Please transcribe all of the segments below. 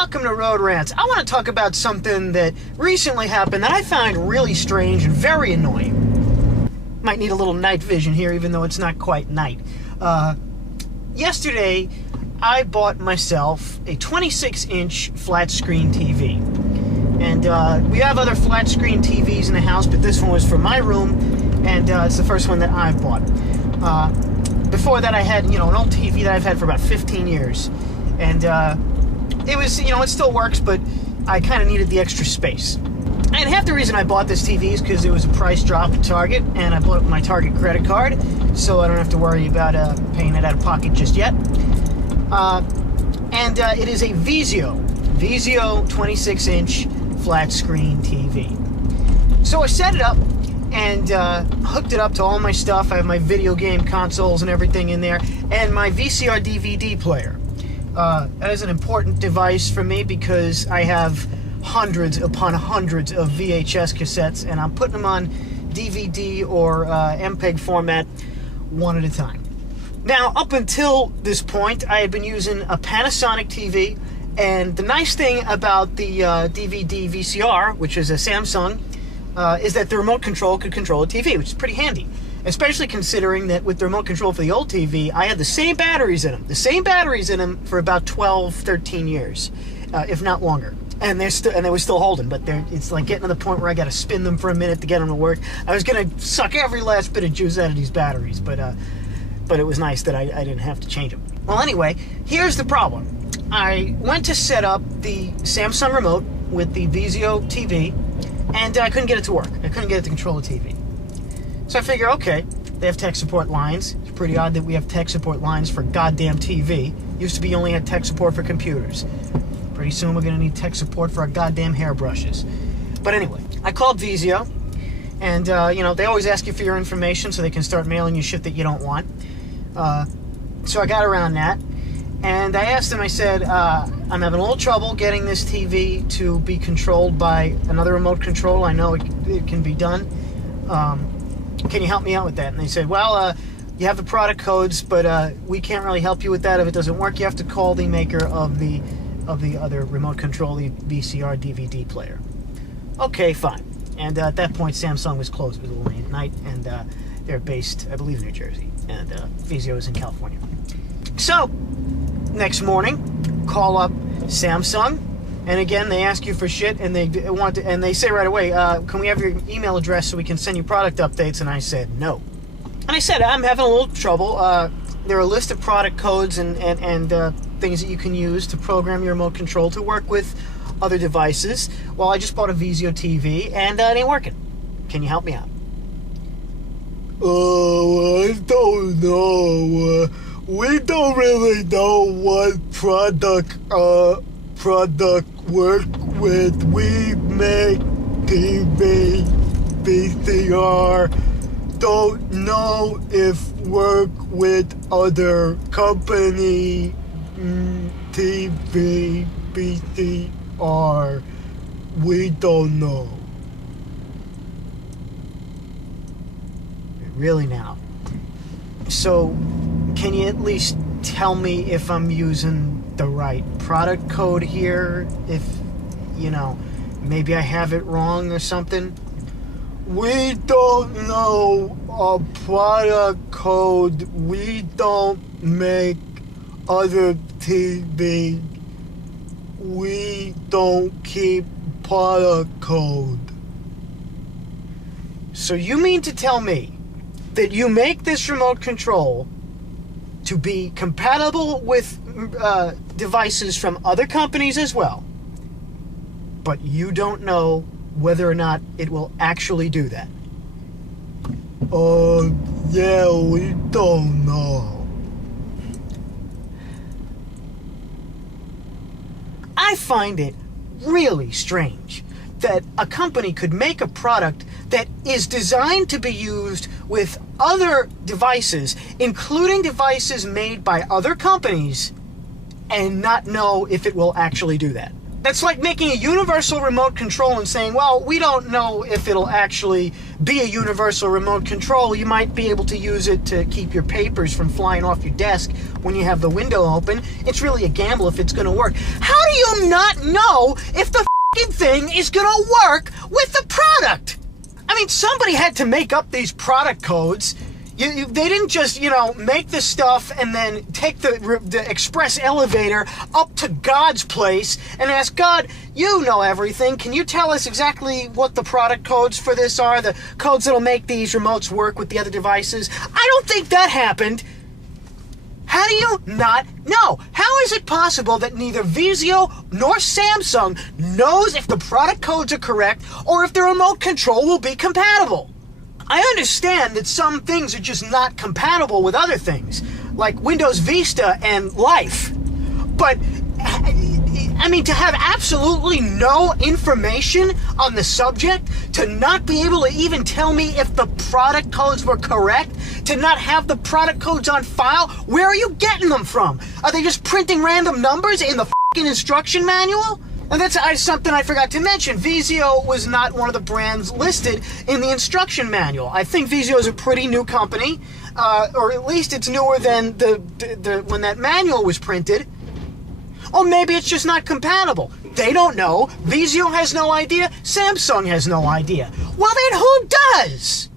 welcome to Road Rants. I want to talk about something that recently happened that I find really strange and very annoying. Might need a little night vision here, even though it's not quite night. Yesterday, I bought myself a 26-inch flat-screen TV. And we have other flat-screen TVs in the house, but this one was for my room, and it's the first one that I've bought. Before that, I had, an old TV that I've had for about 15 years. And it was, it still works, but I kind of needed the extra space. And half the reason I bought this TV is because it was a price drop at Target, and I bought it with my Target credit card, so I don't have to worry about paying it out of pocket just yet. It is a Vizio 26-inch flat-screen TV. So I set it up and hooked it up to all my stuff. I have my video game consoles and everything in there, and my VCR DVD player. That is an important device for me because I have hundreds upon hundreds of VHS cassettes, and I'm putting them on DVD or MPEG format one at a time. Now, up until this point, I had been using a Panasonic TV, and the nice thing about the DVD VCR, which is a Samsung, is that the remote control could control a TV, which is pretty handy. Especially considering that with the remote control for the old TV, I had the same batteries in them. The same batteries in them for about 12, 13 years, if not longer. And they were still holding, but it's like getting to the point where I got to spin them for a minute to get them to work. I was going to suck every last bit of juice out of these batteries, but it was nice that I didn't have to change them. Well, anyway, here's the problem. I went to set up the Samsung remote with the Vizio TV, and I couldn't get it to work. I couldn't get it to control the TV. So I figure, okay, they have tech support lines. It's pretty odd that we have tech support lines for goddamn TV. Used to be you only had tech support for computers. Pretty soon we're going to need tech support for our goddamn hairbrushes. But anyway, I called Vizio, and, they always ask you for your information so they can start mailing you shit that you don't want. So I got around that, and I asked them, I said, I'm having a little trouble getting this TV to be controlled by another remote control. I know it can be done. Can you help me out with that? And they said, well, you have the product codes, but we can't really help you with that. If it doesn't work, you have to call the maker of the other remote control, the VCR DVD player. Okay, fine. And at that point, Samsung was closed. It was a little late at night, and they're based, I believe, in New Jersey, and Vizio is in California. So, next morning, call up Samsung, and again, they ask you for shit, and they say right away, can we have your email address so we can send you product updates? And I said, no. And I said, I'm having a little trouble. There are a list of product codes and things that you can use to program your remote control to work with other devices. Well, I just bought a Vizio TV, and it ain't working. Can you help me out? Oh, I don't know. We don't really know what product work with. We make TV, VCR. Don't know if work with other company TV, VCR. We don't know. Really now. So, can you at least tell me if I'm using the right product code here? If, maybe I have it wrong or something? We don't know a product code. We don't make other TV. We don't keep product code. So you mean to tell me that you make this remote control to be compatible with devices from other companies as well, but you don't know whether or not it will actually do that? Yeah, we don't know. I find it really strange that a company could make a product that is designed to be used with other devices, including devices made by other companies, and not know if it will actually do that. That's like making a universal remote control and saying, well, we don't know if it'll actually be a universal remote control. You might be able to use it to keep your papers from flying off your desk when you have the window open. It's really a gamble if it's going to work. How do you not know if the f***ing thing is going to work with the product? I mean, somebody had to make up these product codes. They didn't just, make this stuff and then take the express elevator up to God's place and ask God, you know everything. Can you tell us exactly what the product codes for this are? The codes that'll make these remotes work with the other devices? I don't think that happened. How do you not know? How is it possible that neither Vizio nor Samsung knows if the product codes are correct or if the remote control will be compatible? I understand that some things are just not compatible with other things, like Windows Vista and Life. But, I mean, to have absolutely no information on the subject, to not be able to even tell me if the product codes were correct, to not have the product codes on file, where are you getting them from? Are they just printing random numbers in the f***ing instruction manual? And that's something I forgot to mention. Vizio was not one of the brands listed in the instruction manual. I think Vizio is a pretty new company, or at least it's newer than the when that manual was printed. Or maybe it's just not compatible. They don't know. Vizio has no idea. Samsung has no idea. Well, then who does?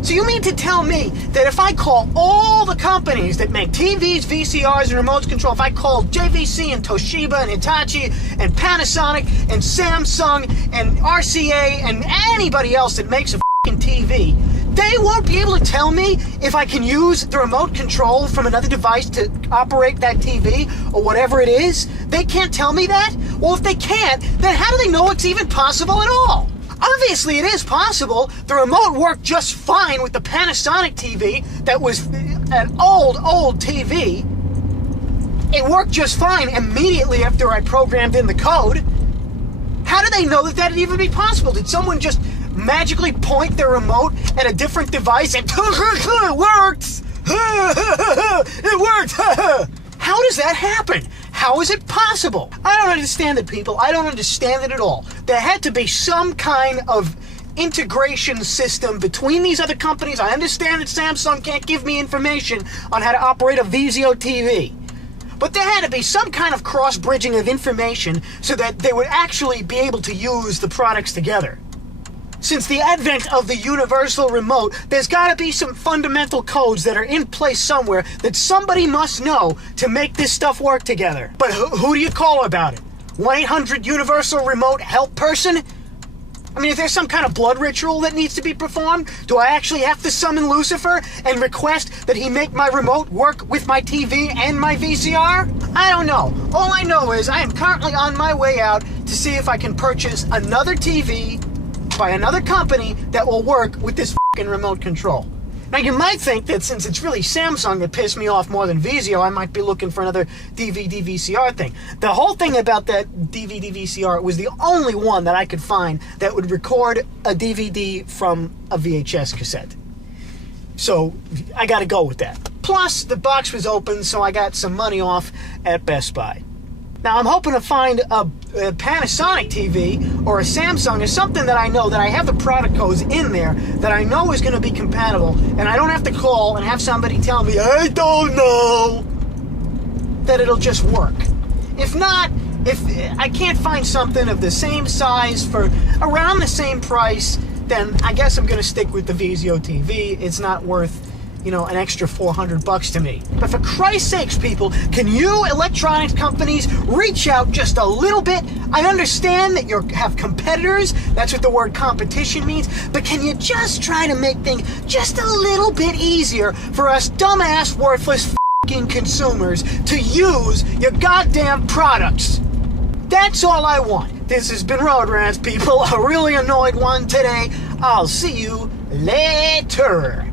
So you mean to tell me that if I call all the companies that make TVs, VCRs, and remote control, if I call JVC and Toshiba and Hitachi and Panasonic and Samsung and RCA and anybody else that makes a f***ing TV, they won't be able to tell me if I can use the remote control from another device to operate that TV or whatever it is? They can't tell me that? Well, if they can't, then how do they know it's even possible at all? Obviously, it is possible. The remote worked just fine with the Panasonic TV that was an old TV. It worked just fine immediately after I programmed in the code. How do they know that that'd even be possible? Did someone just magically point their remote at a different device and it works? It worked! How does that happen? How is it possible? I don't understand it, people. I don't understand it at all. There had to be some kind of integration system between these other companies. I understand that Samsung can't give me information on how to operate a Vizio TV. But there had to be some kind of cross-bridging of information so that they would actually be able to use the products together. Since the advent of the universal remote, there's got to be some fundamental codes that are in place somewhere that somebody must know to make this stuff work together. But who do you call about it? 1-800 Universal Remote Person? I mean, if there's some kind of blood ritual that needs to be performed, do I actually have to summon Lucifer and request that he make my remote work with my TV and my VCR? I don't know. All I know is I am currently on my way out to see if I can purchase another TV by another company that will work with this f***ing remote control. Now, you might think that since it's really Samsung that pissed me off more than Vizio, I might be looking for another DVD VCR thing. The whole thing about that DVD VCR was the only one that I could find that would record a DVD from a VHS cassette. So, I gotta go with that. Plus, the box was open, so I got some money off at Best Buy. Now, I'm hoping to find a Panasonic TV or a Samsung or something that I know that I have the product codes in there that I know is going to be compatible, and I don't have to call and have somebody tell me, I don't know, that it'll just work. If not, if I can't find something of the same size for around the same price, then I guess I'm going to stick with the Vizio TV. It's not worth an extra $400 to me. But for Christ's sakes, people, can you electronics companies reach out just a little bit? I understand that you have competitors, that's what the word competition means, but can you just try to make things just a little bit easier for us dumbass, worthless f***ing consumers to use your goddamn products? That's all I want. This has been Road Rants, people. A really annoyed one today. I'll see you later.